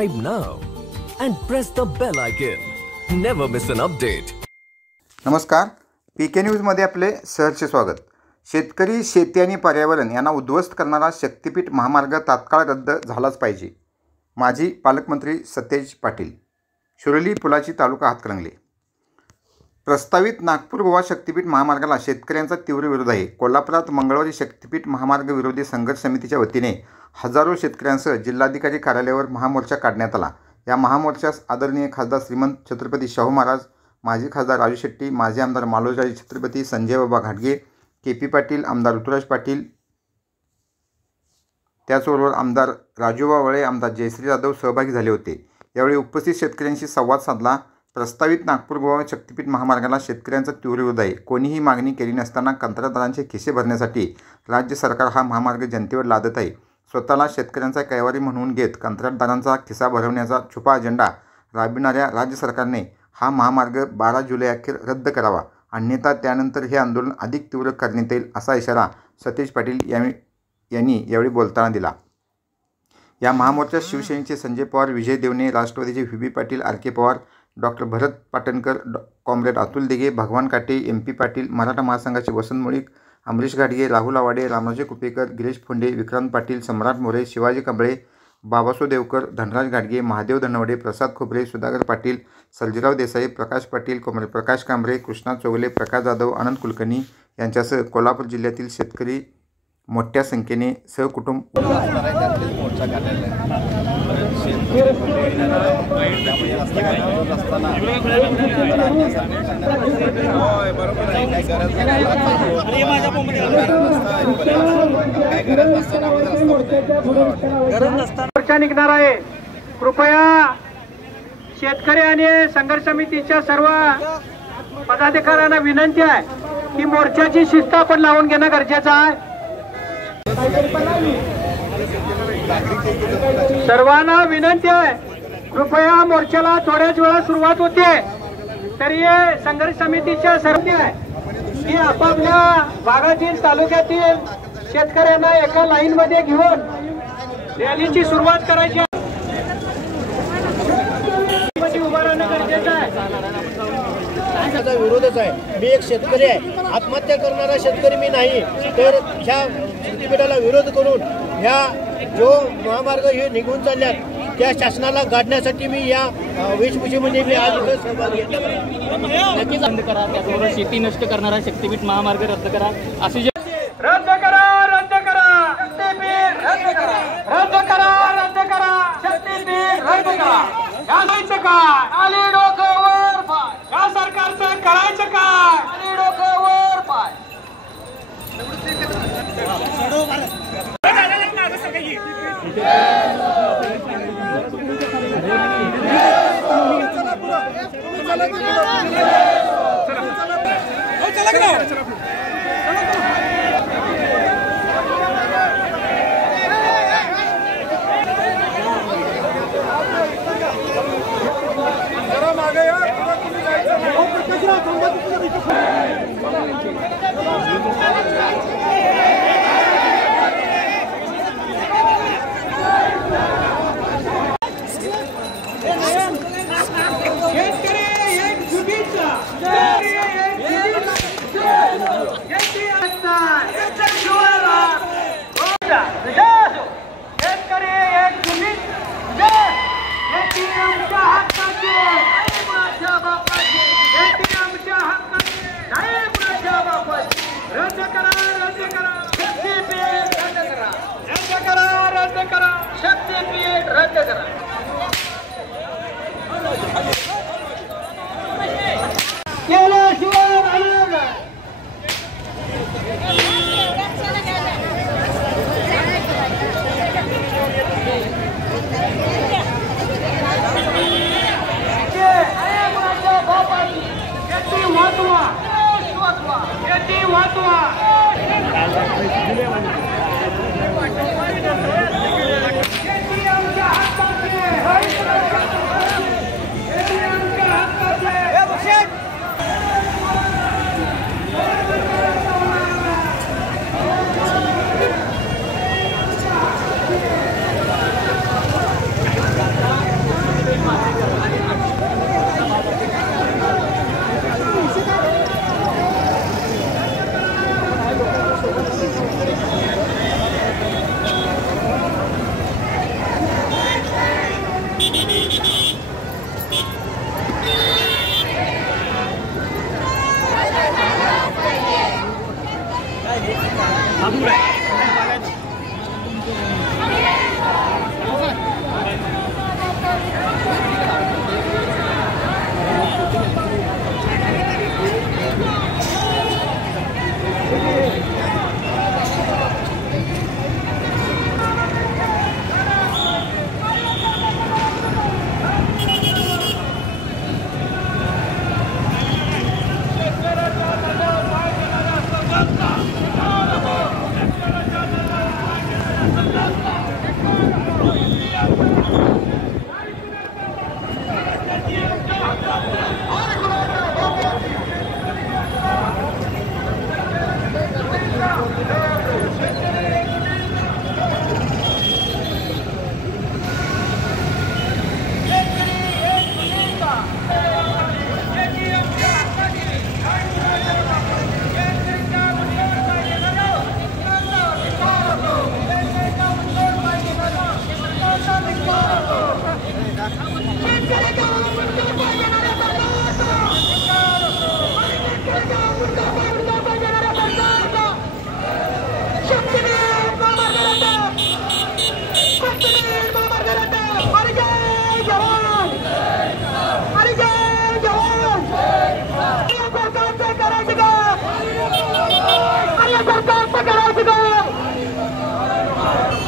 subscribe now and press the bell icon. Never miss an update. नमस्कार, पीके न्यूजमध्ये आपले सहर्ष स्वागत. शेतकरी, शेती आणि पर्यावरण यांना उद्ध्वस्त करणारा शक्तीपीठ महामार्ग तात्काळ रद्द झालाच पाहिजे. माजी पालकमंत्री सतेज पाटील. शिरोली पुलाची तालुका हातकणंगले. प्रस्तावित नागपूर गोवा शक्तीपीठ महामार्गाला शेतकऱ्यांचा तीव्र विरोध आहे. कोल्हापुरात मंगळवारी शक्तीपीठ महामार्ग विरोधी संघर्ष समितीच्या वतीने हजारो शेतकऱ्यांसह जिल्हाधिकारी कार्यालयावर महामोर्चा काढण्यात आला. या महामोर्चास आदरणीय खासदार श्रीमंत छत्रपती शाहू महाराज, माजी खासदार राजू शेट्टी, माजी आमदार मालोजी छत्रपती संजयबाबा घाटगे, के.पी. पाटील, आमदार ऋतुराज पाटील, त्याचबरोबर आमदार राजूबा वळे, आमदार जयश्री जाधव सहभागी झाले होते. यावेळी उपस्थित शेतकऱ्यांशी संवाद साधला. प्रस्तावित नागपूर गोवा शक्तीपीठ महामार्गाला शेतकऱ्यांचा तीव्र विरोध आहे. कोणीही मागणी केली नसताना कंत्राटदारांचे खिसे भरण्यासाठी राज्य सरकार हा महामार्ग जनतेवर लादत आहे. स्वतःला शेतकऱ्यांचा कैवारी म्हणून घेत कंत्राटदारांचा खिसा भरवण्याचा छुपा अजेंडा राबविणाऱ्या राज्य सरकारने हा महामार्ग 12 जुलै अखेर रद्द करावा, अन्यथा त्यानंतर हे आंदोलन अधिक तीव्र करण्यात येईल असा इशारा सतेज पाटील यांनी यावेळी बोलताना दिला. या महामोर्चात शिवसेनेचे संजय पवार, विजय देवणे, राष्ट्रवादीचे व्ही.बी. पाटील, आर.के. पवार, डॉक्टर भरत पाटणकर, कॉम्रेड अतुल दिघे, भगवान काटे, एम.पी. पाटील, मराठा महासंघाचे वसंत मुळीक, अमरीश घाटगे, राहुल आवाडे, रामराजे कुपेकर, गिरीश फोंडे, विक्रांत पाटील, सम्राट मोरे, शिवाजी कांबळे, बाबासो देवकर, धनराज घाटगे, महादेव धनवडे, प्रसाद खोबरे, सुधाकर पाटील, सर्जेराव देसाई, प्रकाश पाटील, कॉम्रेड प्रकाश कांबळे, कृष्णा चौगले, प्रकाश जाधव, आनंद कुलकर्णी यांच्यासह कोल्हापूर जिल्ह्यातील शेतकरी मोठ्या संख्येने सहकुटुंब मोर्चा निघणार आहे. कृपया शेतकरी आणि संघर्ष समितीच्या सर्व पदाधिकाऱ्यांना विनंती आहे की मोर्चाची शिस्त आपण लावून घेणं गरजेचं आहे. सर्वांना विनंती आहे, कृपया मोर्चाला थोड्याच वेळा सुरुवात होते तरी संघर्ष समितीच्या सर्व आहे की आपापल्या भागातील तालुक्यातील शेतकऱ्यांना एका लाईन मध्ये घेऊन रॅलीची सुरुवात करायची आहे. उभा राहणं गरजेचं आहे. विरोधच आहे. मी एक शेतकरी आहे, आत्महत्या करणारा शेतकरी मी नाही. तर ह्या शक्तीपीठाला विरोध करून ह्या जो महामार्ग हे निघून चालल्यात त्या शासनाला गाडण्यासाठी मी या वेशभूषेमध्ये मी आज इथं सहभाग घेतला. नक्कीच बंद करा, त्याचबरोबर शेती नष्ट करणारा शक्तीपीठ महामार्ग रद्द करा. असे रद्द करा, रद्द करा शक्तीपीठ, रद्द करा, रद्द करा, रद्द करा शक्तीपीठ, रद्द करा. करायचं काय? खाली डोकं वर पाय. या सरकारचं करायचं काय? खाली डोकं वर पाय. रद्द करा, रद्द करा शक्तीपीठ, रद्द करा, रद्द करा, रद्द करा शक्तीपीठ, रद्द करा. केल्याशिवाय राहणार नाही. शेती आमच्या हातात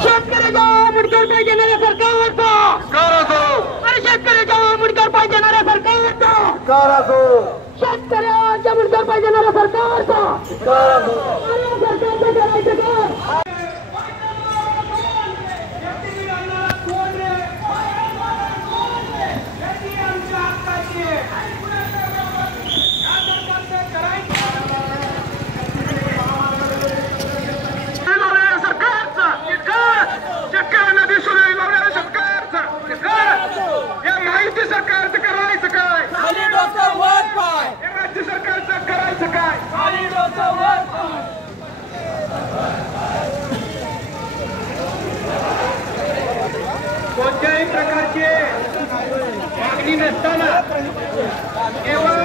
शेतकऱ्याच्या मुंडकर पाय घेणाऱ्या सरकारचा अरे शेतकऱ्याच्या मुंडकर पाय घेणाऱ्या सरकारचा शेतकऱ्याच्या मुंडकर पाय घेणाऱ्या सरकारचा सरकारचं करायचं का शेतकऱ्यांना दिसून लावणाऱ्या सरकारचं या माहिती सरकारचं करायचं काय राज्य सरकारचं करायचं काय कोणत्याही प्रकारची मागणी नसताना केवळ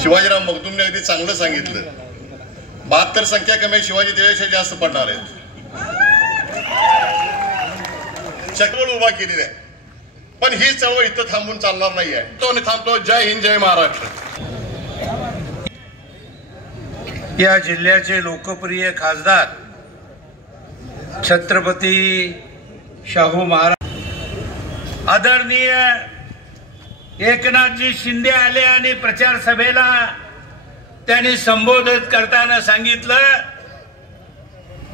शिवाजीराव मगदुमने अगदी चांगलं सांगितलं. 72 संख्या कमी शिवाजी देशापेक्षा जास्त पडणार आहेत. चळवळ उभा केलेली आहे, पण ही चळवळ इथं थांबून चालणार नाही आहे. तो थांबतो. जय हिंद, जय महाराष्ट्र. या जिल्ह्याचे लोकप्रिय खासदार छत्रपती शाहू महाराज आदरणीय एकनाथजी शिंदे आले आणि प्रचार सभेला त्यांनी संबोधित करताना सांगितलं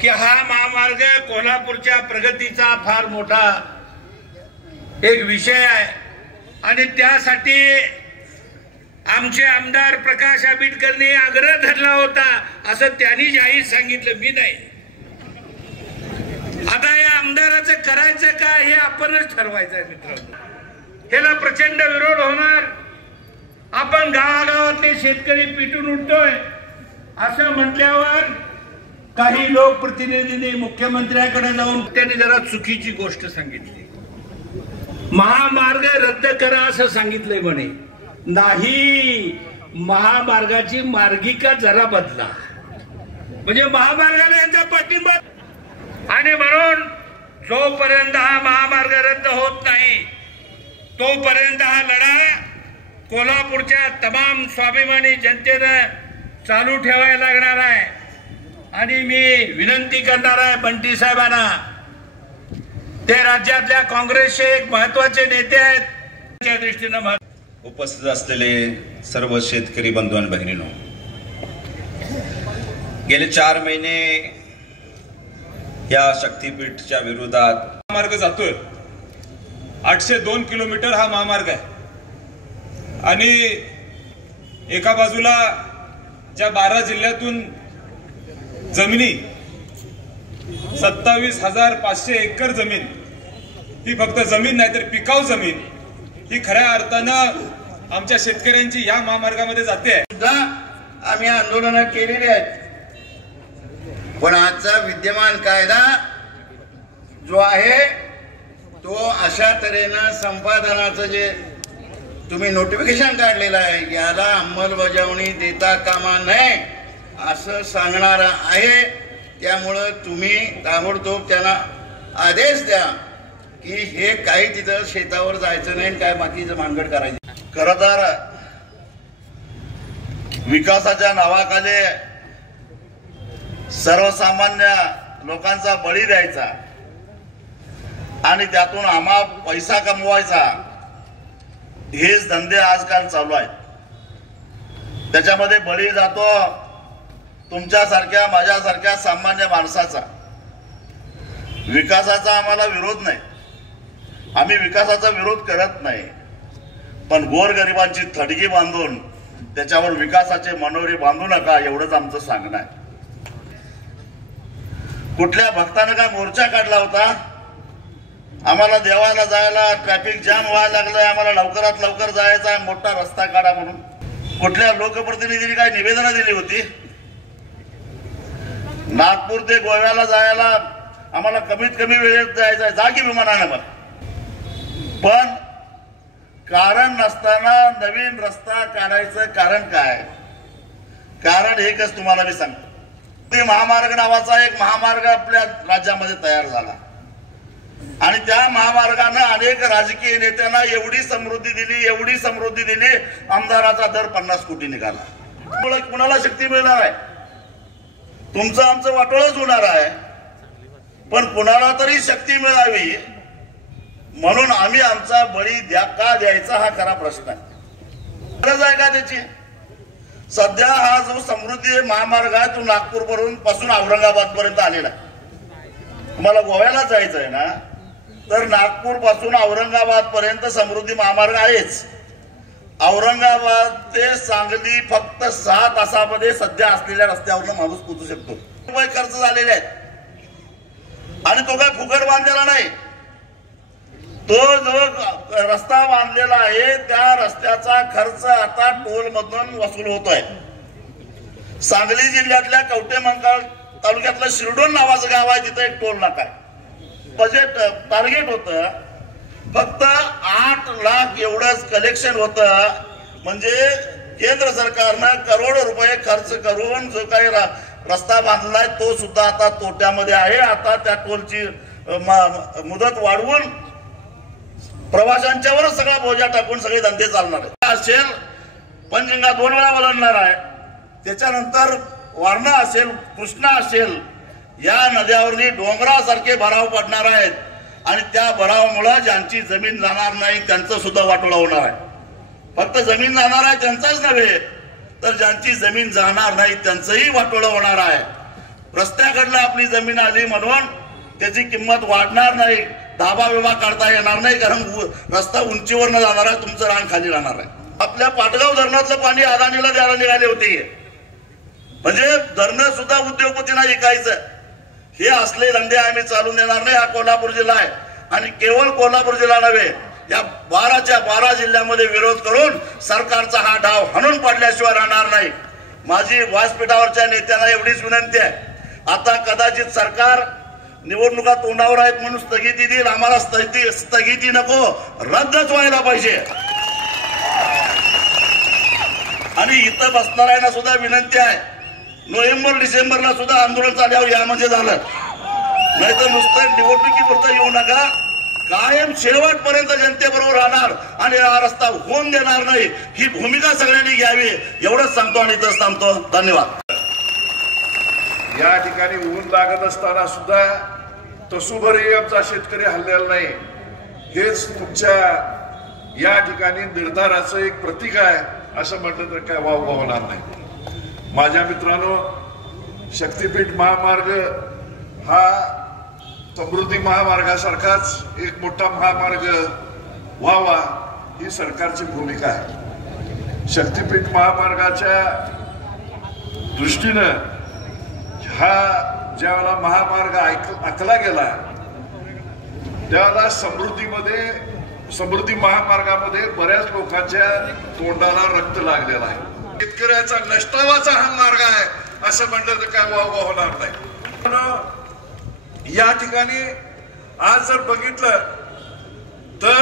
की हा महामार्ग कोल्हापूरच्या प्रगतीचा फार मोठा एक विषय आहे आणि त्यासाठी आमचे आमदार प्रकाश आंबेडकरने आग्रह धरला होता असं त्यांनी जाहीर सांगितलं, मी नाही. आता या आमदाराचं करायचं का हे आपणच ठरवायचं आहे मित्रांनो. ह्याला प्रचंड विरोध होणार. आपण गावागावातले शेतकरी पिटून उठतोय असं म्हटल्यावर काही लोकप्रतिनिधींनी मुख्यमंत्र्याकडे जाऊन त्यांनी जरा चुकीची गोष्ट सांगितली. महामार्ग रद्द करा असं सांगितलंय म्हणे. नाही, महामार्गाची मार्गिका जरा बदला, म्हणजे महामार्गाला यांचा पाठिंबा. आणि म्हणून जोपर्यंत हा महामार्ग रद्द होत नाही तोपर्यंत हा लढा कोल्हापूरच्या तमाम स्वाभिमानी जनतेनं चालू ठेवायला लागणार आहे. आणि मी विनंती करणार आहे बंटी साहेबांना, ते राज्यातल्या काँग्रेसचे एक महत्वाचे नेते आहेत, त्या दृष्टीनं उपस्थित असलेले सर्व शेतकरी बंधू आणि भगिनींनो, गेले 4 महिने या शक्तीपीठच्या विरोधात महामार्ग जातोय. 802 किलोमीटर हा महामार्ग आहे आणि एका बाजूला ज्या 12 जिल्ह्यातून जमिनी 27,500 एकर जमीन, ही फक्त जमीन नाही तर पिकाऊ जमीन, ही खऱ्या अर्थानं आमच्या शेतकऱ्यांची या महामार्गामध्ये जाते. आम्ही आंदोलन केलेली आहेत, पण आजचा विद्यमान कायदा जो आहे तो अशा तऱ्हेनं संपादनाचं जे तुम्ही नोटिफिकेशन काढलेलं आहे याला अंमलबजावणी देता कामा नये असं सांगणारा आहे. त्यामुळं तुम्ही ताबडतोब त्यांना आदेश द्या की हे काही तिथं शेतावर जायचं नाही, काय बाकीचं भानगड करायचं. खरं तर विकासाच्या नावाखाली सर्वसामान्य लोकांचा बळी द्यायचा आणि त्यातून आम्हा पैसा कमवायचा, हेच धंदे आजकाल चालू आहेत. त्याच्यामध्ये बळी जातो तुमच्यासारख्या माझ्यासारख्या सामान्य माणसाचा. विकासाचा आम्हाला विरोध नाही, आम्ही विकासाचा विरोध करत नाही, पण गोरगरिबांची थडगी बांधून त्याच्यावर विकासाचे मनोरे बांधू नका एवढंच आमचं सांगणं आहे. कुठल्या भक्तानं काय मोर्चा काढला होता, आम्हाला देवाला जायला ट्रॅफिक जाम व्हायला लागलंय, आम्हाला लवकरात लवकर जायचा आहे, मोठा रस्ता काढा म्हणून. कुठल्या लोकप्रतिनिधींनी काय निवेदनं दिली होती? नागपूर ते गोव्याला जायला आम्हाला कमीत कमी वेळेत जायचं आहे, जा की विमानानं. मग पण कारण नसताना नवीन रस्ता काढायचं कारण काय? कारण एकच तुम्हाला मी सांगतो. ते महामार्ग नावाचा एक महामार्ग आपल्या राज्यामध्ये तयार झाला आणि त्या महामार्गाने अनेक राजकीय नेत्यांना एवढी समृद्धी दिली, आमदाराचा दर 50 कोटी निघाला. कुणाला शक्ती मिळणार आहे? तुमचं आमचं वाटोळच होणार आहे, पण कुणाला तरी शक्ती मिळावी म्हणून आम्ही आमचा बळी का द्यायचा हा खरा प्रश्न आहे. गरज आहे का त्याची? सध्या हा जो समृद्धी महामार्ग आहे तो नागपूर पासून औरंगाबाद पर्यंत आलेला आहे. तुम्हाला गोव्याला जायचं आहे ना, तर नागपूर पासून औरंगाबाद पर्यंत समृद्धी महामार्ग आहेच. औरंगाबाद ते सांगली फक्त 6 तासामध्ये सध्या असलेल्या रस्त्यावरनं माणूस पोहोचू शकतो. रुपये खर्च झालेले आहेत आणि तो काय फुकट बांधलेला नाही. तो जो रस्ता बांधलेला आहे त्या रस्त्याचा खर्च आता टोल मधून वसूल होतोय. सांगली जिल्ह्यातल्या कवठेमंकाळ तालुक्यातलं शिरडोन नावाचं गाव आहे, तिथे एक टोल नाका आहे. बजेट टार्गेट होतं फक्त 8 लाख एवढंच कलेक्शन होतं. म्हणजे केंद्र सरकारनं करोड रुपये खर्च करून जो काही रस्ता बांधलाय तो सुद्धा आता तोट्यामध्ये आहे. आता त्या टोलची मुदत वाढवून प्रवाशांच्यावरच सगळा बोजा टाकून सगळे धंदे चालणार आहे. असेल पंचगंगा 2 वेळा वळणणार आहे, त्याच्यानंतर वारणा असेल, कृष्णा असेल, या नद्यावरली डोंगरासारखे भराव पडणार आहेत आणि त्या भरावामुळे ज्यांची जमीन जाणार नाही त्यांचं सुद्धा वाटोळा होणार आहे. फक्त जमीन जाणार आहे त्यांचाच नव्हे, तर ज्यांची जमीन जाणार नाही त्यांचंही वाटोळा होणार आहे. रस्त्याकडनं आपली जमीन आली म्हणून त्याची किंमत वाढणार नाही, धाबा विमा काढता येणार नाही, कारण रस्ता उंचीवर न जाणार आहे, तुमचं रान खाली राहणार आहे. आपल्या पाटगाव धरणातलं पाणी अदानीला द्यायला निघाले होते. म्हणजे धरणं सुद्धा उद्योगपतींना विकायचं. हे असले धंदे आम्ही चालून देणार नाही. हा कोल्हापूर जिल्हा आहे आणि केवळ कोल्हापूर जिल्हा नव्हे, या 12च्या 12 जिल्ह्यामध्ये विरोध करून सरकारचा हा डाव हाणून पाडल्याशिवाय राहणार नाही. माझी व्यासपीठावरच्या नेत्यांना एवढीच विनंती आहे, आता कदाचित सरकार निवडणुका तोंडावर आहेत म्हणून स्थगिती देईल. आम्हाला स्थगिती नको, रद्दच व्हायला पाहिजे. आणि इथं बसणाऱ्यांना सुद्धा विनंती आहे, नोव्हेंबर डिसेंबरला सुद्धा आंदोलन चालल्यावर यामध्ये झालं, नाहीतर नुसतं निवडणुकीपुरतं येऊ नका. कायम शेवटपर्यंत जनतेबरोबर राहणार आणि हा रस्ता होऊन देणार नाही, ही भूमिका सगळ्यांनी घ्यावी एवढंच सांगतो आणि इथंच थांबतो. धन्यवाद. या ठिकाणी ऊन लागत असताना सुद्धा तसूभरही आमचा शेतकरी हल्लेला नाही. हेच तुमच्या या ठिकाणी निर्धाराचं एक प्रतीक आहे असं म्हटलं तर काय वाव होणार नाही. माझ्या मित्रांनो, शक्तीपीठ महामार्ग हा समृद्धी महामार्गासारखाच एक मोठा महामार्ग व्हावा ही सरकारची भूमिका आहे. शक्तीपीठ महामार्गाच्या दृष्टीनं हा ज्यावेळेला महामार्ग आखला गेला त्यावेळेला समृद्धी महामार्गामध्ये बऱ्याच लोकांच्या तोंडाला रक्त लागलेला आहे. शेतकऱ्याचा नष्टावाचा हा मार्ग आहे असं म्हटलं तर काय वाव होणार नाही. या ठिकाणी आज जर बघितलं तर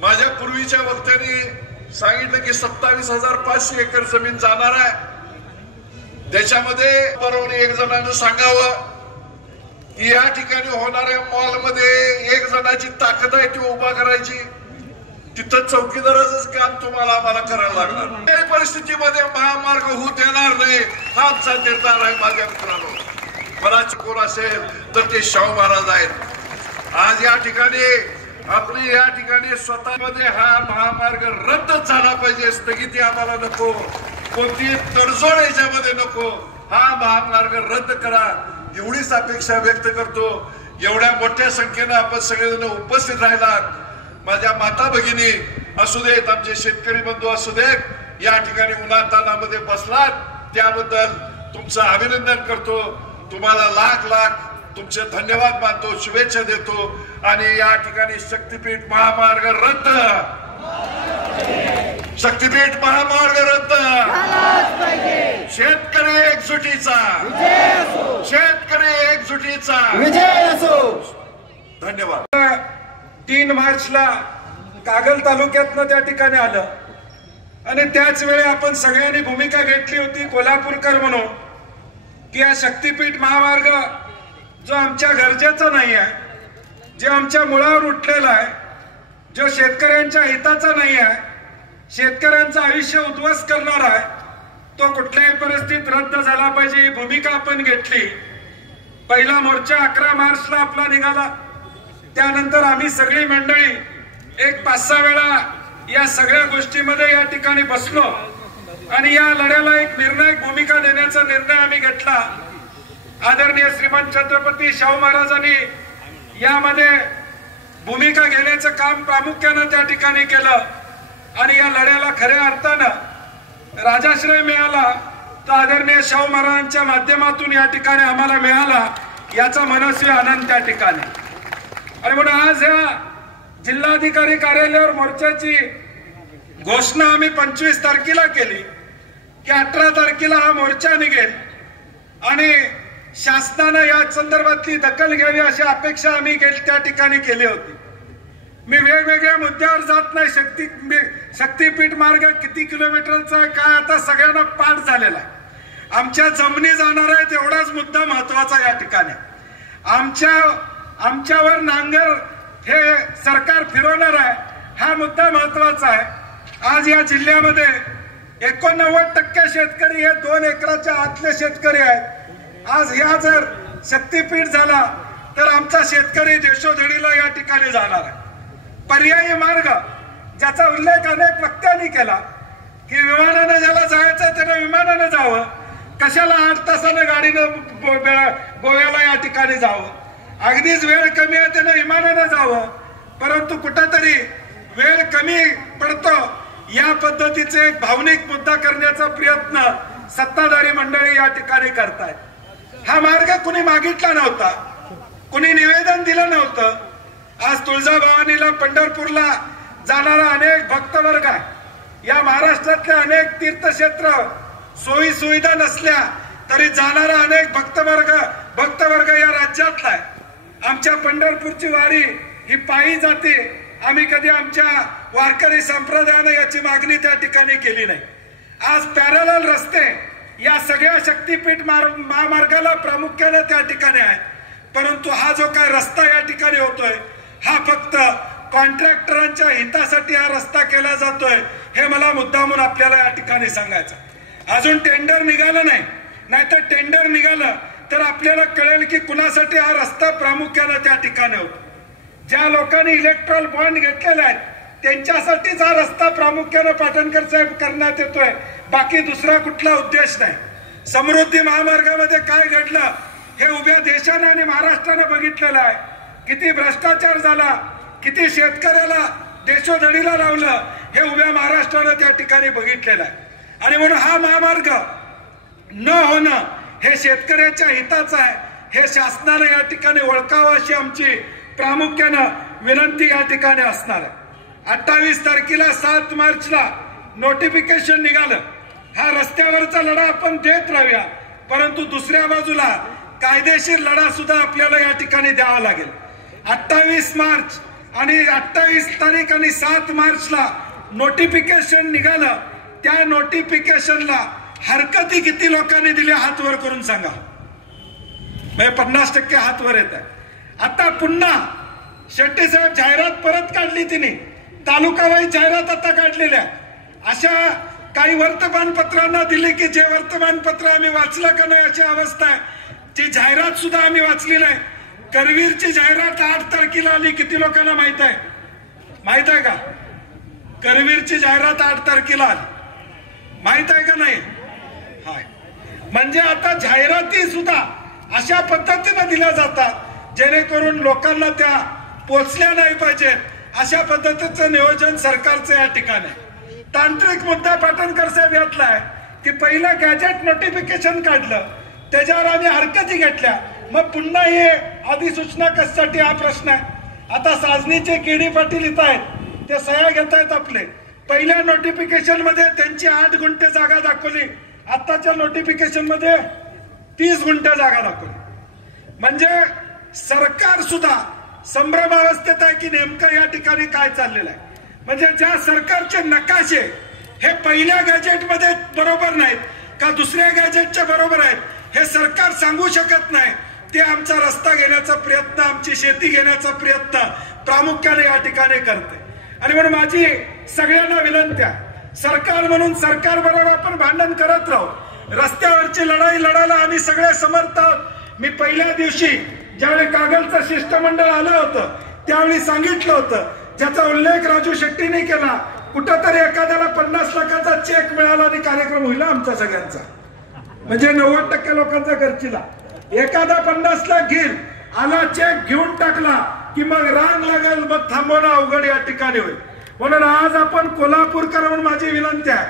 माझ्या पूर्वीच्या वक्त्यांनी सांगितलं की 27,500 एकर जमीन जाणार आहे. त्याच्यामध्ये बरोबर एक जणांना सांगावं की या ठिकाणी होणाऱ्या मॉलमध्ये एक जणाची ताकद आहे ती उभा करायची, तिथं चौकीदाराचंच काम आम्हाला करायला लागणार. त्या परिस्थितीमध्ये महामार्ग होऊ देणार नाही हा आमचा निर्धार आहे. माझ्या मित्रांनो, मला कोण असेल तर ते शाहू महाराज आहेत. आज या ठिकाणी स्वतःमध्ये हा महामार्ग रद्द झाला पाहिजे. स्थगिती आम्हाला नको, कोणती तडजोड याच्यामध्ये नको. हा महामार्ग रद्द करा एवढीच अपेक्षा व्यक्त करतो. एवढ्या मोठ्या संख्येनं आपण सगळेजण उपस्थित राहिलात. माझ्या माता भगिनी असू देत, आमचे शेतकरी बंधू असू देत, या ठिकाणी उन्हातानामध्ये बसलात त्याबद्दल तुमचं अभिनंदन करतो. तुम्हाला लाख लाख तुमचे धन्यवाद मानतो, शुभेच्छा देतो. आणि या ठिकाणी शक्तीपीठ महामार्ग रद्द, शक्तीपीठ महामार्ग रद्द, शेतकरी एकजुटीचा, शेतकरी एकजुटीचा विजय असो. धन्यवाद. 3 मार्चला कागल तालुक्यातनं त्या ठिकाणी आलं आणि त्याच वेळी आपण सगळ्यांनी भूमिका घेतली होती कोल्हापूरकर म्हणून की हा शक्तीपीठ महामार्ग जो आमच्या गरजेचा नाही आहे, जे आमच्या मुळावर उठलेला आहे, जो शेतकऱ्यांच्या हिताचा नाही आहे, शेतकऱ्यांचं आयुष्य उद्ध्वस्त करणार आहे, तो कुठल्याही परिस्थितीत रद्द झाला पाहिजे ही भूमिका आपण घेतली. पहिला मोर्चा 11 मार्चला आपला निघाला. त्यानंतर आम्ही सगळी मंडळी एक 5-6 वेळा या सगळ्या गोष्टीमध्ये या ठिकाणी बसलो आणि या लढ्याला एक निर्णायक भूमिका देण्याचा निर्णय आम्ही घेतला. आदरणीय श्रीमान छत्रपती शाहू महाराजांनी यामध्ये भूमिका घेण्याचं काम प्रामुख्यानं त्या ठिकाणी केलं आणि या लढ्याला खऱ्या अर्थानं राजाश्रय मिळाला तो आदरणीय शाहू महाराजांच्या माध्यमातून या ठिकाणी आम्हाला मिळाला, याचा मनस्वी आनंद त्या ठिकाणी. आणि म्हणून आज या जिल्हाधिकारी कार्यालयावर मोर्चाची घोषणा आम्ही 25 तारखेला केली की 18 तारखेला हा मोर्चा निघेल आणि शासनानं या संदर्भातली दखल घ्यावी अशी अपेक्षा आम्ही त्या ठिकाणी केली होती. मी वेगवेगळ्या मुद्द्यावर जात नाही. शक्तीपीठ मार्ग किती किलोमीटरचा आहे काय आता सगळ्यांना पाठ झालेला आहे. आमच्या जमिनी जाणार आहेत एवढाच मुद्दा महत्वाचा या ठिकाणी. आमच्यावर नांगर हे सरकार फिरवणार आहे हा मुद्दा महत्वाचा आहे. आज या जिल्ह्यामध्ये 89% शेतकरी हे 2 एकराच्या आतले शेतकरी आहेत. आज ह्या जर शक्तीपीठ झाला तर आमचा शेतकरी देशोधडीला या ठिकाणी जाणार आहे. पर्यायी मार्ग ज्याचा उल्लेख अनेक वक्त्यांनी केला की विमानानं ज्याला जायचं त्यानं विमानानं जावं, कशाला 8 तासानं गाडीनं गोव्याला या ठिकाणी जावं, अगदीच वेळ कमी आहे त्यानं विमानानं जावं, परंतु कुठंतरी वेळ कमी पडतो या पद्धतीचे एक भावनिक मुद्दा करण्याचा प्रयत्न सत्ताधारी मंडळी या ठिकाणी करतायत. हा मार्ग कुणी मागितला नव्हता, कुणी निवेदन दिलं नव्हतं. आज तुळजाभवानीला पंढरपूरला जाणारा अनेक भक्तवर्ग आहे. या महाराष्ट्रातले अनेक तीर्थक्षेत्र सोयी सुविधा नसल्या तरी जाणारा अनेक भक्तवर्ग या राज्यातला आहे. आमच्या पंढरपूरची वारी ही पायी जाते. आम्ही कधी आमच्या वारकरी संप्रदायाने याची मागणी त्या ठिकाणी केली नाही. आज पॅरलल रस्ते या सगळ्या शक्तीपीठ महामार्गाला प्रामुख्याने त्या ठिकाणी आहेत, परंतु हा जो काय रस्ता या ठिकाणी होतोय हा फक्त कॉन्ट्रॅक्टरांच्या हितासाठी हा रस्ता केला जातोय हे मला मुद्दामून आपल्याला या ठिकाणी सांगायचं. अजून टेंडर निघालं नाही, नाहीतर टेंडर निघालं तर आपल्याला कळेल की कुणासाठी हा रस्ता प्रामुख्याने त्या ठिकाणी होतो. ज्या लोकांनी इलेक्ट्रॉल बॉन्ड घेतलेले आहेत त्यांच्यासाठीच हा रस्ता प्रामुख्याने पाटणकर साहेब करण्यात येतोय, बाकी दुसरा कुठला उद्देश नाही. समृद्धी महामार्गामध्ये काय घडलं हे उभ्या देशानं आणि महाराष्ट्रानं बघितलेलं आहे. किती भ्रष्टाचार झाला, किती शेतकऱ्याला देशोधडीला लावलं हे उभ्या महाराष्ट्रानं त्या ठिकाणी बघितलेलं आहे. आणि म्हणून हा महामार्ग न होणं हे शेतकऱ्याच्या हिताचं आहे, हे शासनानं या ठिकाणी ओळखावं अशी आमची प्रामुख्यानं विनंती या ठिकाणी असणार आहे. 28 तारखेला 7 मार्चला नोटिफिकेशन निघालं. हा रस्त्यावरचा लढा आपण देत राहूया, परंतु दुसऱ्या बाजूला कायदेशीर लढा सुद्धा आपल्याला या ठिकाणी द्यावा लागेल. 28 मार्च आणि 28 तारीख आणि 7 मार्चला नोटिफिकेशन निघालं. त्या नोटिफिकेशनला हरकती किती लोकांनी दिल्या हात वर करून सांगा. 50% हात वर येत आहे. आता पुन्हा शेट्टी साहेब जाहिरात परत काढली, तिने तालुकावाईज जाहिरात आता काढलेल्या. अशा काही वर्तमानपत्रांना दिली की जे वर्तमानपत्र आम्ही वाचलं का नाही अशी अवस्था आहे. ती जाहिरात सुद्धा आम्ही वाचली नाही. करवीरची जाहिरात 8 तारखेला आली. किती लोकांना माहित आहे? माहित आहे का? करवीरची जाहिरात 8 तारखेला आली. माहित आहे का नाही? हाय. म्हणजे आता जाहिराती सुद्धा अशा पद्धतीने दिल्या जातात जेणेकरून लोकांना त्या पोचल्या नाही पाहिजेत अशा पद्धतीचं नियोजन सरकारचं या ठिकाणी. तांत्रिक मुद्दा पाटणकर साहेब यातलाय की पहिलं गॅजेट नोटिफिकेशन काढलं, त्याच्यावर आम्ही हरकती घेतल्या, मग पुन्हा हे अधिसूचना कशासाठी हा प्रश्न आहे. आता साजनीचे केडी पाटील इथं आहेत, ते सह्या घेत आहेत आपले. पहिल्या नोटिफिकेशन मध्ये त्यांची 8 गुंठे जागा दाखवली, आताच्या नोटिफिकेशन मध्ये 30 गुंठे जागा दाखवली. म्हणजे सरकार सुद्धा संभ्रमावस्थेत आहे की नेमकं या ठिकाणी काय चाललेलं आहे. म्हणजे ज्या सरकारचे नकाशे हे पहिल्या गॅजेटमध्ये बरोबर नाहीत का दुसऱ्या गॅजेटच्या बरोबर आहेत हे सरकार सांगू शकत नाही. ते आमचा रस्ता घेण्याचा प्रयत्न, आमची शेती घेण्याचा प्रयत्न प्रामुख्याने या ठिकाणी करते. आणि म्हणून माझी सगळ्यांना विनंती आहे, सरकार म्हणून सरकार बरोबर आपण भांडण करत राहू. रस्त्यावरची लढाई लढायला आम्ही सगळे समर्थ आहोत. मी पहिल्या दिवशी ज्यावेळी कागलचं शिष्टमंडळ आलं होतं त्यावेळी सांगितलं होतं, ज्याचा उल्लेख राजू शेट्टीने केला, कुठंतरी एखाद्याला 50 लाखाचा चेक मिळाला आणि कार्यक्रम होईल आमचा सगळ्यांचा. म्हणजे 90% लोकांचा खर्चीला एखादा 50 लाख घेईल, आला चेक घेऊन टाकला की मग रांग लागेल, मग थांबवणं अवघड या ठिकाणी होईल. म्हणून आज आपण कोल्हापूरकर म्हणून माझी विनंती आहे,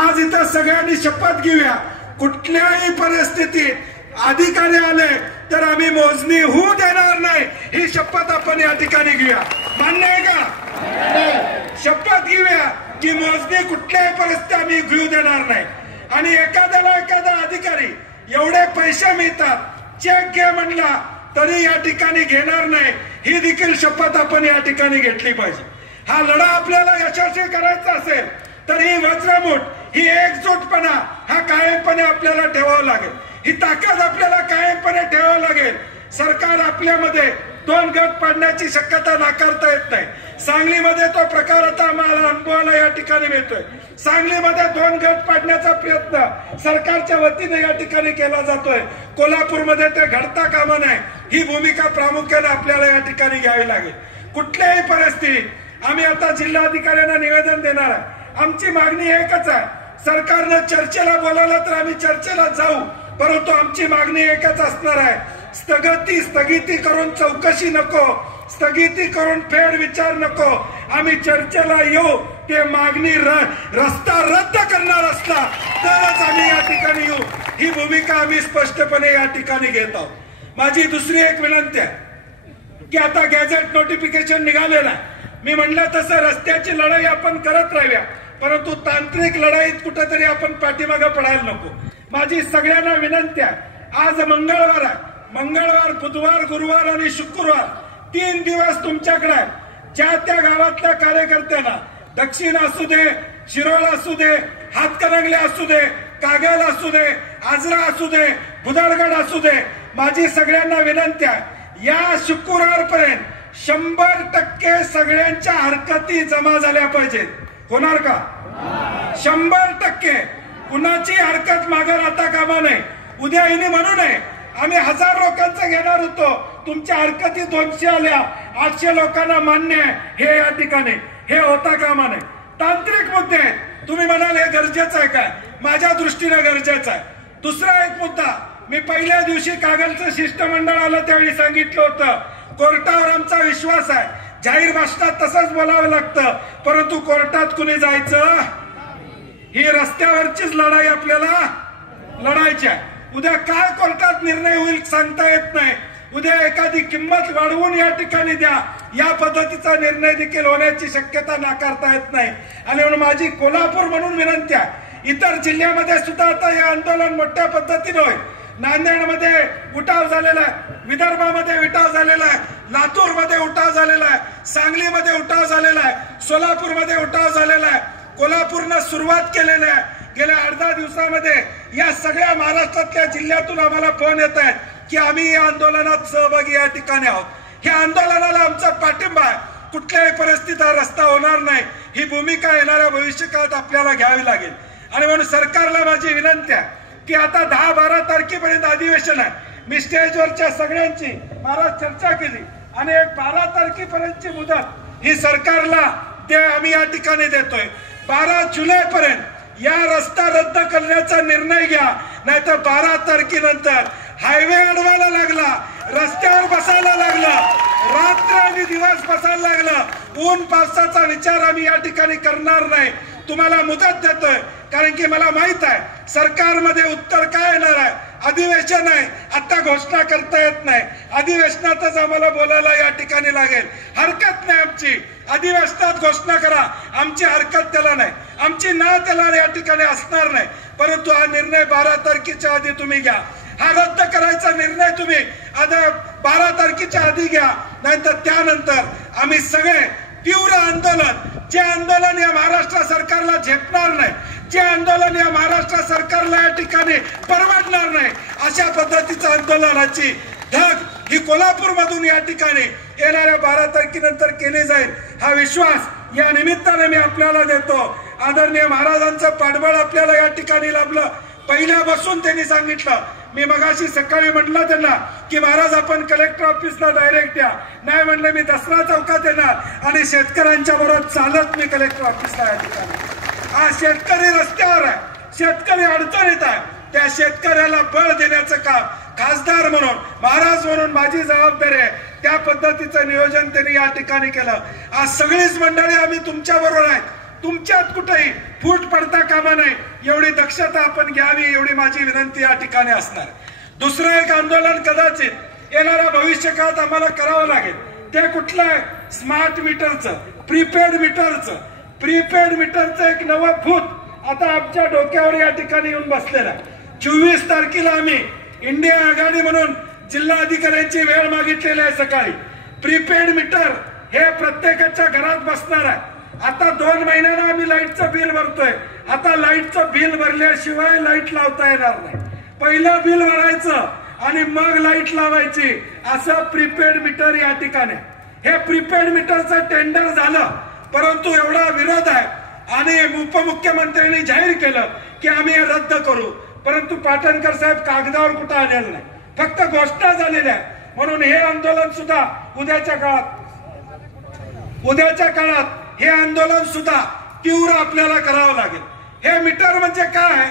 आज इथं सगळ्यांनी शपथ घेऊया, कुठल्याही परिस्थितीत अधिकारी आले तर आम्ही मोजणी होऊ देणार नाही, ही शपथ आपण या ठिकाणी घेऊया. मान्य आहे का? शपथ घेऊया की मोजणी कुठल्याही परिस्थितीत आम्ही घेऊ देणार नाही. आणि एखादा अधिकारी एवढे पैसे मिळतात, चेक घे म्हणला तरी या ठिकाणी घेणार नाही, ही देखील शपथ आपण या ठिकाणी घेतली पाहिजे. हा लढा आपल्याला यशस्वी करायचा असेल तर ही वज्रमूठ, ही एकजूटपणा हा कायमपणे आपल्याला ठेवावा लागेल. ही ताकद आपल्याला कायमपणे ठेवावं लागेल. सरकार आपल्यामध्ये 2 गट पाडण्याची शक्यता नाकारता येत नाही. सांगलीमध्ये तो प्रकार आता आम्हाला अनुभवाला या ठिकाणी मिळतोय. सांगलीमध्ये 2 गट पाडण्याचा प्रयत्न सरकारच्या वतीने या ठिकाणी केला जातोय. कोल्हापूरमध्ये ते घडता कामा नये, ही भूमिका प्रामुख्याने आपल्याला या ठिकाणी घ्यावी लागेल. कुठल्याही परिस्थितीत आम्ही आता जिल्हाधिकाऱ्यांना निवेदन देणार आहे. आमची मागणी एकच आहे, सरकारनं चर्चेला बोलावलं तर आम्ही चर्चेला जाऊ, परंतु आमची मागणी एकच असणार आहे, स्थगिती करून चौकशी नको, स्थगिती करून फेर विचार नको, आम्ही चर्चेला येऊ. ते मागणी रस्ता रद्द करणार असला तरच आम्ही या ठिकाणी येऊ, ही भूमिका आम्ही स्पष्टपणे या ठिकाणी घेत आहोत. माझी दुसरी एक विनंती आहे की आता गॅझेट नोटिफिकेशन निघालेलं आहे. मी म्हणलं तसं रस्त्याची लढाई आपण करत राहूया, परंतु तांत्रिक लढाईत कुठेतरी आपण पाठीमागे पडायला नको. माझी सगळ्यांना विनंती आहे, आज मंगळवार आहे, मंगळवार, बुधवार, गुरुवार आणि शुक्रवार 3 दिवस तुमच्याकडे आहे. ज्या त्या गावातल्या कार्यकर्त्यांना दक्षिण असू दे, शिरोळ असू दे, हातकणंगले असू दे, कागल असू दे, आजरा असू दे, भुदरगड असू दे, माझी सगळ्यांना विनंती आहे, या शुक्रवारपर्यंत 100% सगळ्यांच्या हरकती जमा झाल्या पाहिजेत. होणार का? 100%. कुणाची हरकत मागे राहता कामा नये. उद्या हिने म्हणू नये आम्ही 1000 लोकांचं घेणार होतो, तुमच्या हरकती 200 आल्या, 800 लोकांना मान्य आहे, हे या ठिकाणी हे होता कामा नये. तांत्रिक मुद्दे तुम्ही म्हणाल हे गरजेचं आहे काय? माझ्या दृष्टीने गरजेचं आहे. दुसरा एक मुद्दा, मी पहिल्या दिवशी कागलचं शिष्टमंडळ आलं त्यावेळी सांगितलं होतं, कोर्टावर आमचा विश्वास आहे. जाहीर भाषणात तसंच बोलावं लागतं, परंतु कोर्टात कुणी जायचं? ही रस्त्यावरचीच लढाई आपल्याला लढायची आहे. उद्या काय कोर्टात निर्णय होईल सांगता येत नाही. उद्या एखादी किंमत वाढवून या ठिकाणी द्या, या पद्धतीचा निर्णय देखील होण्याची शक्यता नाकारता येत नाही. आणि म्हणून माझी कोल्हापूर म्हणून विनंती आहे, इतर जिल्ह्यामध्ये सुद्धा आता हे आंदोलन मोठ्या पद्धतीने होईल. नांदेडमध्ये उठाव झालेला आहे, विदर्भामध्ये उठाव झालेला आहे, लातूरमध्ये उठाव झालेला आहे, सांगलीमध्ये उठाव झालेला आहे, सोलापूरमध्ये उठाव झालेला आहे, कोल्हापूरनं सुरुवात केलेली आहे. गेल्या 8-10 दिवसामध्ये या सगळ्या महाराष्ट्रातल्या जिल्ह्यातून आम्हाला फोन येत आहेत की आम्ही या आंदोलनात सहभागी या ठिकाणी आहोत. ह्या आंदोलनाला आमचा पाठिंबा आहे. कुठल्याही परिस्थितीत हा रस्ता होणार नाही, ही भूमिका येणाऱ्या भविष्यकाळात आपल्याला घ्यावी लागेल. आणि म्हणून सरकारला माझी विनंती आहे की आता 10-12 तारखेपर्यंत अधिवेशन आहे. मी स्टेजवरच्या सगळ्यांची महाराज चर्चा केली आणि एक 12 तारखेपर्यंतची मुदत ही सरकारला आम्ही या ठिकाणी देतोय. 12 जुलैपर्यंत या रस्ता रद्द करण्याचा निर्णय घ्या. नाही तर 12 तारखेनंतर हायवे अडवायला लागला, रस्त्यावर बसायला लागला, रात्र आणि दिवस बसायला लागलं. ऊन पावसाचा विचार आम्ही या ठिकाणी करणार नाही. तुम्हाला मुदत देतोय, कारण की मला माहित आहे सरकारमध्ये उत्तर काय येणार आहे. अधिवेशन आहे, आता घोषणा करता येत नाही. अधिवेशनातच आम्हाला बोलायला या ठिकाणी लागेल. हरकत नाही आमची, अधिवेशनात घोषणा करा, आमची हरकत त्याला नाही, आमची ना त्याला या ठिकाणी असणार नाही. परंतु हा निर्णय 12 तारखेच्या आधी तुम्ही घ्या. हा रद्द करायचा निर्णय तुम्ही आता 12 तारखेच्या आधी घ्या, नाहीतर त्यानंतर आम्ही सगळे तीव्र आंदोलन, जे आंदोलन या महाराष्ट्र सरकारला झेपणार नाही, जे आंदोलन या महाराष्ट्र सरकारला या ठिकाणी परवडणार नाही, अशा पद्धतीचं आंदोलनाची धग ही कोल्हापूर मधून या ठिकाणी येणाऱ्या 12 तारखेनंतर केली जाईल. हा विश्वास या निमित्ताने मी आपल्याला देतो. आदरणीय महाराजांचं पाठबळ आपल्याला या ठिकाणी लाभलं. पहिल्यापासून त्यांनी सांगितलं, मी मगाशी सकाळी म्हटलं त्यांना की महाराज आपण कलेक्टर ऑफिसला डायरेक्ट या. नाही म्हणले, मी दसरा चौकात येणार आणि शेतकऱ्यांच्या बरोबर चालत मी कलेक्टर ऑफिसला या ठिकाणी. हा शेतकरी रस्त्यावर आहे, शेतकरी अडचणीत आहे. त्या शेतकऱ्याला बळ देण्याचं काम खासदार म्हणून, महाराज म्हणून माझी जबाबदारी आहे. त्या पद्धतीचं नियोजन त्यांनी या ठिकाणी केलं. आज सगळीच मंडळी आम्ही तुमच्या बरोबर आहे. तुमच्यात कुठेही फूट पडता कामा नाही, एवढी दक्षता आपण घ्यावी, एवढी माझी विनंती या ठिकाणी असणार. दुसरं एक आंदोलन कदाचित येणाऱ्या भविष्य काळात आम्हाला करावं लागेल. ते कुठलं आहे? स्मार्ट मीटरचं, प्रीपेड मीटरचं. प्रीपेड मीटरचं एक नवं भूत आता आमच्या डोक्यावर या ठिकाणी येऊन बसलेलं आहे. 24 तारखेला आम्ही इंडिया आघाडी म्हणून जिल्हा अधिकाऱ्यांची वेळ मागितलेली आहे सकाळी. प्रीपेड मीटर हे प्रत्येकाच्या घरात बसणार आहे. आता 2 महिन्यानं आम्ही लाईटचं बिल भरतोय. आता लाईटचं बिल भरल्याशिवाय लाईट लावता येणार नाही. पहिलं बिल भरायचं आणि मग लाईट लावायची, असं प्रीपेड मीटर या ठिकाणी. हे प्रीपेड मीटरचं टेंडर झालं, परंतु एवढा विरोध आहे आणि उपमुख्यमंत्र्यांनी जाहीर केलं की आम्ही हे रद्द करू. परंतु पाटणकर साहेब कागदावर कुठं आलेलं नाही, फक्त घोषणा झालेल्या आहे. म्हणून हे आंदोलन सुद्धा उद्याच्या काळात हे आंदोलन सुद्धा तीव्र आपल्याला करावं लागेल. हे मीटर म्हणजे काय?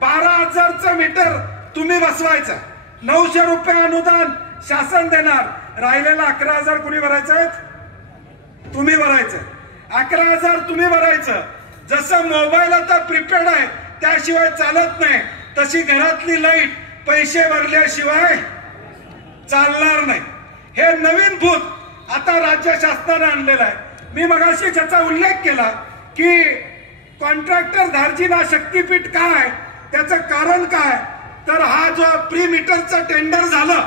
12,000चं मीटर तुम्ही बसवायचं, 900 रुपये अनुदान शासन देणार, राहिलेला 11,000 कुणी भरायचं? तुम्ही भरायचं. 11,000 तुम्ही भरायचं. जसं मोबाईल आता प्रीपेड आहे, त्याशिवाय चालत नाही, तशी घरातली लाईट पैसे भरल्याशिवाय चालणार नाही. हे नवीन भूत आता राज्य शासनाने आणलेलं आहे. मी मगाशी ज्याचा उल्लेख केला की कॉन्ट्रॅक्टर धार्जिना शक्तीपीठ काय, त्याचं कारण काय, तर हा जो प्री मीटरचं टेंडर झालं,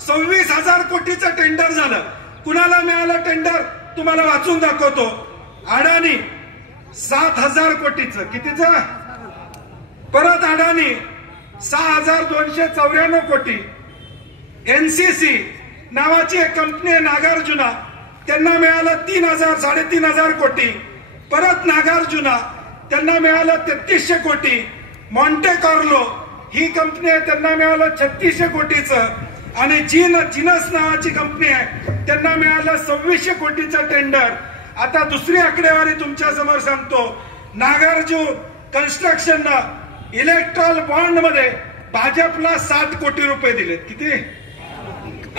26,000 कोटीचं टेंडर झालं. कुणाला मिळालं टेंडर? तुम्हाला वाचून दाखवतो. अडाणी 7,000 कोटीचं. कितीचं? परत अडाणी 6,294 कोटी. एनसीसी नावाची एक कंपनी आहे नागार्जुना, त्यांना मिळालं 3,000-3,500 कोटी. परत नागार्जुना, त्यांना मिळालं 3300 कोटी. मॉन्टे कार्लो ही कंपनी आहे, त्यांना मिळालं 3600 कोटीचं. आणि जिनस नावाची कंपनी आहे, त्यांना मिळालं 2600 कोटीचं टेंडर. आता दुसरी आकडेवारी तुमच्या समोर सांगतो. नागार्जुन कन्स्ट्रक्शननं इलेक्ट्रॉल बॉन्ड मध्ये भाजपला 60 कोटी रुपये दिलेत. किती?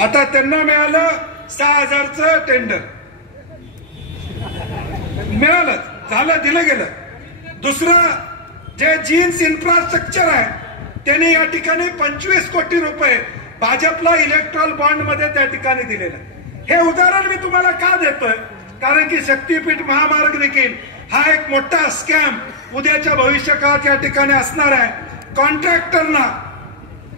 आता त्यांना मिळालं 6,000चं टेंडर. मिळालं, झालं, दिलं गेलं. दुसरं जे जीन्स इन्फ्रास्ट्रक्चर आहे, त्यांनी या ठिकाणी 25 कोटी रुपये भाजपला इलेक्ट्रॉल बॉन्ड मध्ये त्या ठिकाणी दिलेलं. हे उदाहरण मी तुम्हाला का देतोय? कारण की शक्तीपीठ महामार्ग देखील हा एक मोठा स्कॅम उद्याच्या भविष्य काळात या ठिकाणी असणार आहे. कॉन्ट्रॅक्टरना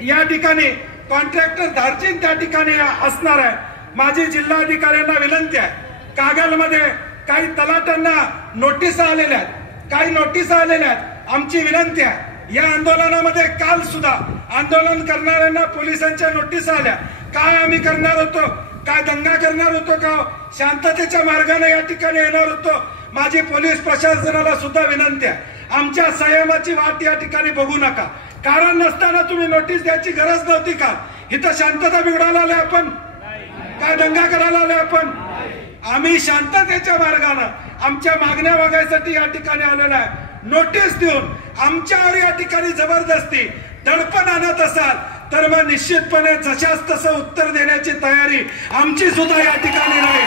या ठिकाणी कॉन्ट्रॅक्टर धार्जिन त्या ठिकाणी असणार आहे. माझी जिल्हाधिकाऱ्यांना विनंती आहे, कागलमध्ये काही तलाट्यांना नोटीस आलेल्या आहेत, काही नोटीस आलेल्या आहेत. आमची विनंती आहे, या आंदोलनामध्ये काल सुद्धा आंदोलन करणाऱ्यांना पोलिसांच्या नोटीस आल्या. काय आम्ही करणार होतो? काय दंगा करणार होतो का? शांततेच्या मार्गाने या ठिकाणी येणार होतो. माझी पोलीस प्रशासनाला सुद्धा विनंती आहे, आमच्या संयमाची वाट या ठिकाणी बघू नका. कारण नसताना तुम्ही नोटीस द्यायची गरज नव्हती का? इथं शांतता बिघडायला आले आपण? काय दंगा करायला आले आपण? आम्ही शांततेच्या मार्गाने आमच्या मागण्या बघायसाठी या ठिकाणी आलेलो आहे. नोटीस देऊन आमच्यावर या ठिकाणी जबरदस्ती दडपण आणत असाल तर मग निश्चितपणे जशाच तसं उत्तर देण्याची तयारी आमची सुद्धा या ठिकाणी नाही.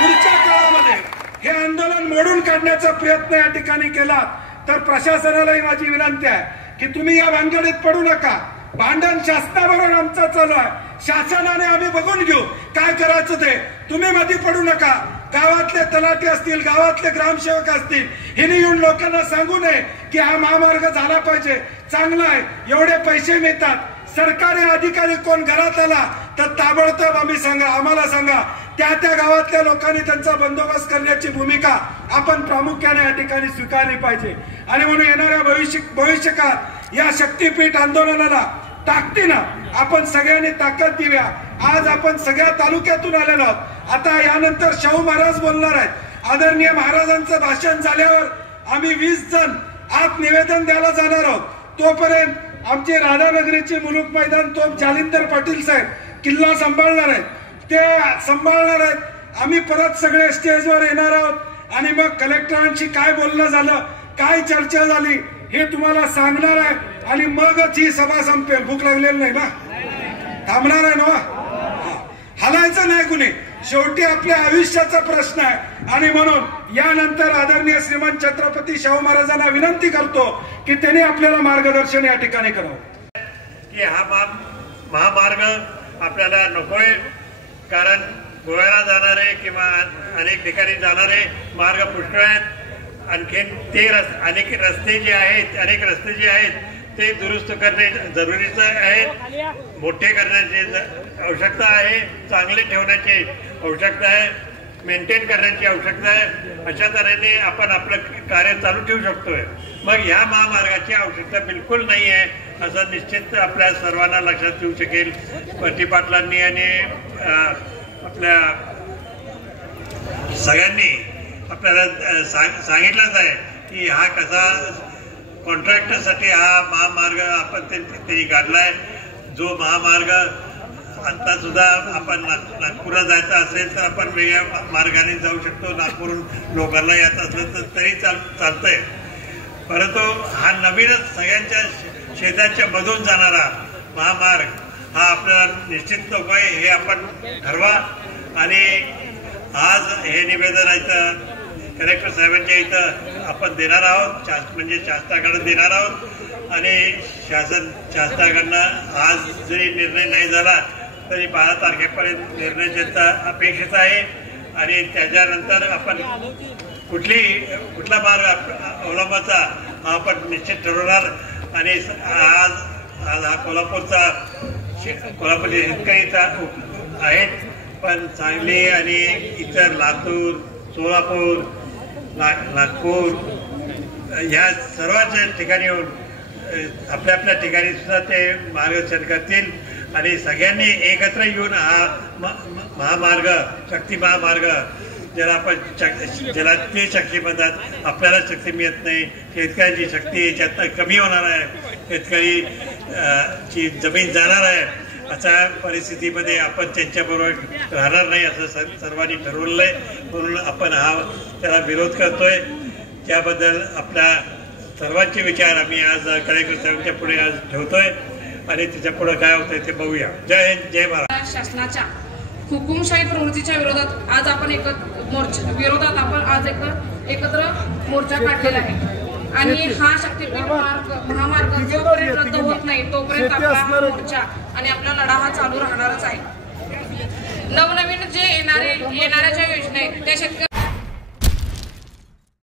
पुढच्या काळामध्ये हे आंदोलन मोडून काढण्याचा प्रयत्न या ठिकाणी केला तर प्रशासनालाही माझी विनंती आहे की तुम्ही या भानगडीत पडू नका. भांडण शासनाबरोबर आमचं चालू आहे, शासनाने आम्ही बघून घेऊ काय करायचं ते, तुम्ही मध्ये पडू नका. गावातले तलाठी असतील, गावातले ग्रामसेवक असतील, हिने येऊन लोकांना सांगू नये की हा महामार्ग झाला पाहिजे, चांगला आहे, एवढे पैसे मिळतात. सरकारी अधिकारी कोण घरात आला तर ताबडतोब आम्हाला सांगा. त्या गावातल्या लोकांनी त्यांचा बंदोबस्त करण्याची भूमिका आपण प्रामुख्याने या ठिकाणी स्वीकारली पाहिजे. आणि म्हणून येणाऱ्या भविष्यकाळात या शक्तीपीठ आंदोलनाला ताकदीनं आपण सगळ्यांनी ताकद देऊया. आज आपण सगळ्या तालुक्यातून आलेलो आहोत. आता यानंतर शाहू महाराज बोलणार आहेत. आदरणीय महाराजांचं भाषण झाल्यावर आम्ही 20 जण आत निवेदन द्यायला जाणार आहोत. तोपर्यंत आमचे राधानगरीचे मुलुक मैदान तोप जालिंदर पाटील साहेब किल्ला सांभाळणार आहेत, ते सांभाळणार आहेत. आम्ही परत सगळे स्टेजवर येणार आहोत आणि मग कलेक्टरांशी काय बोलणं झालं, काय चर्चा झाली हे तुम्हाला सांगणार आहे आणि मगच ही सभा संपेल. भूक लागलेली नाही ना, थांबणार आहे ना, हलायचं नाही कुणी. शेवटी आपल्या आयुष्याचा प्रश्न आहे आणि म्हणून यानंतर आदरणीय श्रीमंत छत्रपती शाहू महाराजांना विनंती करतो की त्यांनी आपल्याला मार्गदर्शन या ठिकाणी करावं. की हा महामार्ग आपल्याला नकोय, कारण गोव्याला जाणारे किंवा अनेक ठिकाणी जाणारे मार्ग पुष्कळ आहेत. आणखीन ते अनेक रस्ते जे आहेत ते दुरुस्त करणे जरुरीचं आहे, मोठे करण्याची आवश्यकता आहे, चांगले ठेवण्याची आवश्यकता आहे, मेंटेन करण्याची आवश्यकता आहे. अशा तऱ्हेने आपण आपलं कार्य चालू ठेवू शकतोय. मग ह्या महामार्गाची आवश्यकता बिलकुल नाही आहे असं निश्चित आपल्या सर्वांना लक्षात येऊ शकेल. पती पाटलांनी आणि आपल्या सगळ्यांनी आपल्याला सांगितलंच आहे की हा कसा कॉन्ट्रॅक्टरसाठी हा महामार्ग आपण त्यांनी काढलाय. जो महामार्ग आता सुद्धा आपण नागपूरला जायचं असेल तर आपण वेगळ्या मार्गाने जाऊ शकतो, नागपूरहून लोकांना यायचं असलं तर तरी चालतंय. परंतु हा नवीनच सगळ्यांच्या शेताच्या मधून जाणारा महामार्ग हा आपल्याला निश्चित नको आहे, हे आपण ठरवा. आणि आज हे निवेदन इथं कलेक्टर साहेबांच्या इथं आपण देणार आहोत, म्हणजे शासनाकडे देणार आहोत. आणि शासनाकडनं आज जरी निर्णय नाही झाला तरी 12 तारखेपर्यंत निर्णय त्यांचा अपेक्षित आहे. आणि त्याच्यानंतर आपण कुठला मार्ग अवलंबायचा हा आपण निश्चित ठरवणार. आणि आज हा कोल्हापूरचे शेतकरी आहेत, पण सांगली आणि इतर लातूर, सोलापूर, नागपूर ह्या सर्वांच्या ठिकाणी येऊन आपल्या आपल्या ठिकाणी सुद्धा ते मार्गदर्शन करतील. आणि सगळ्यांनी एकत्र येऊन हा महामार्ग, शक्ती महामार्ग, ज्याला ते शक्ती म्हणतात, आपल्याला शक्ती मिळत नाही, शेतकऱ्याची शक्ती याच्यातनं कमी होणार आहे, शेतकरी ची जमीन जाणार आहे. अशा परिस्थितीमध्ये आपण त्यांच्याबरोबर राहणार नाही असं सर्वांनी ठरवलंय. म्हणून आपण त्याला विरोध करतोय. त्याबद्दल आपल्या सर्वांचे विचार आम्ही आज कलेक्टर साहेबांच्या पुढे आज ठेवतोय आणि त्याच्या पुढे काय होतंय ते बघूया. जय हिंद, जय महाराष्ट्र. शासनाच्या हुकुमशाही प्रवृत्तीच्या विरोधात आज आपण एकत्र मोर्चा काढलेला आहे. आणि हा शक्तीपीठ महामार्ग जोपर्यंत रद्द होत नाही तोपर्यंत आपला हा मोर्चा आणि आपला लढा हा चालू राहणारच आहे. नवनवीन जे येणाऱ्या ज्या योजना आहेत त्या शेतकरी